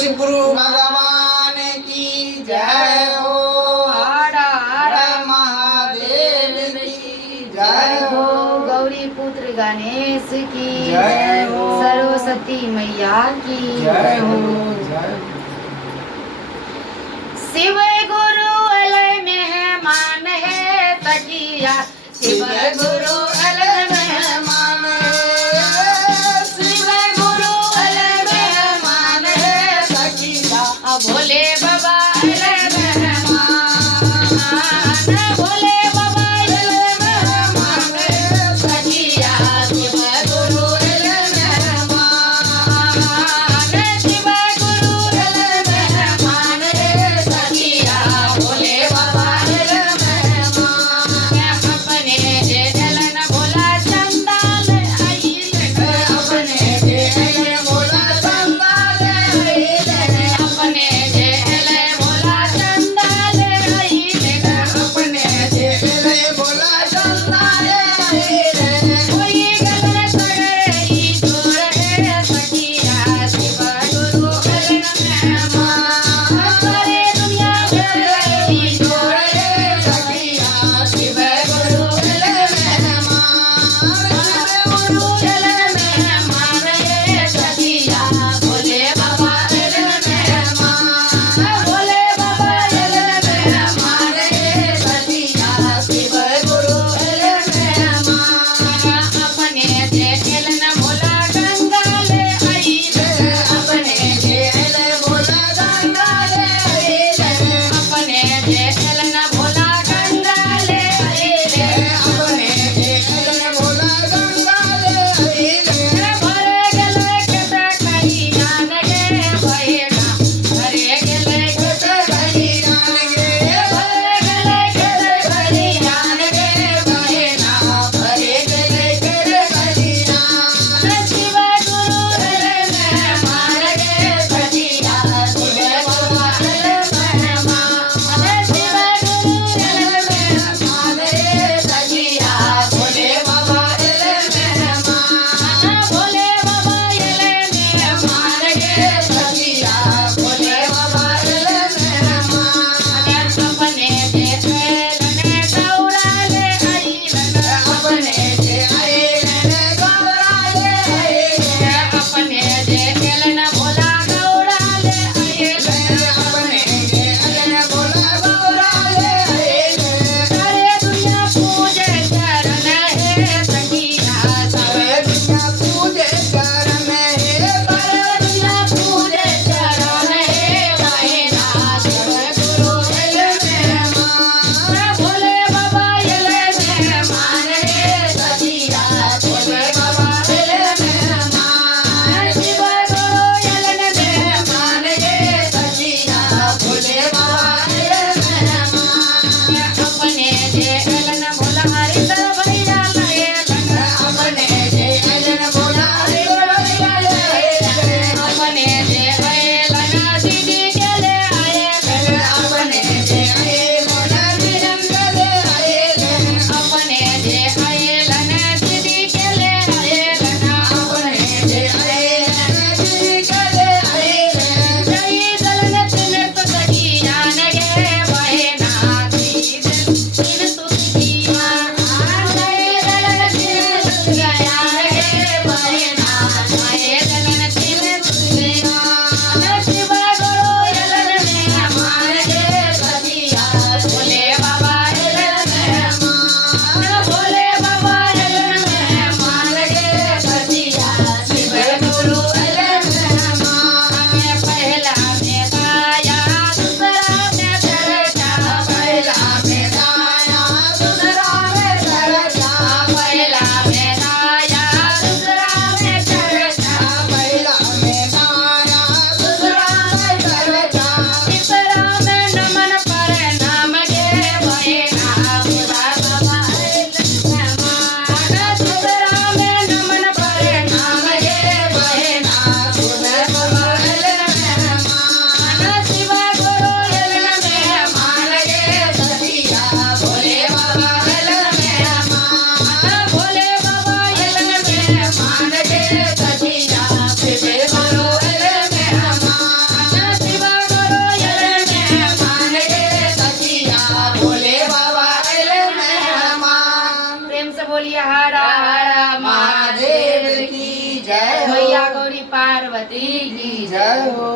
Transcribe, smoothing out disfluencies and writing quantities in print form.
गुरु भगवान की जय हो। हर हर महादेव की जय हो। गौरी पुत्र गणेश की जय हो। सरस्वती मैया की जय हो। जय शिव गुरु अलग मेहमान है सखिया, शिव गुरु अलग मेहमान है, शिव गुरु अलग मेहमान है सखिया, भोले बाबा अलग मेहमान, भोले बाबा अलग मेहमान है सखिया, शिव गुरु अलग मेहमान, शिव गुरु अलग मेहमान है सखिया, भोले बाबा अलग मेहमान, अपने जलन बोलिए हरा हरा महादेव की जय हो। मैया गौरी पार्वती की जय हो।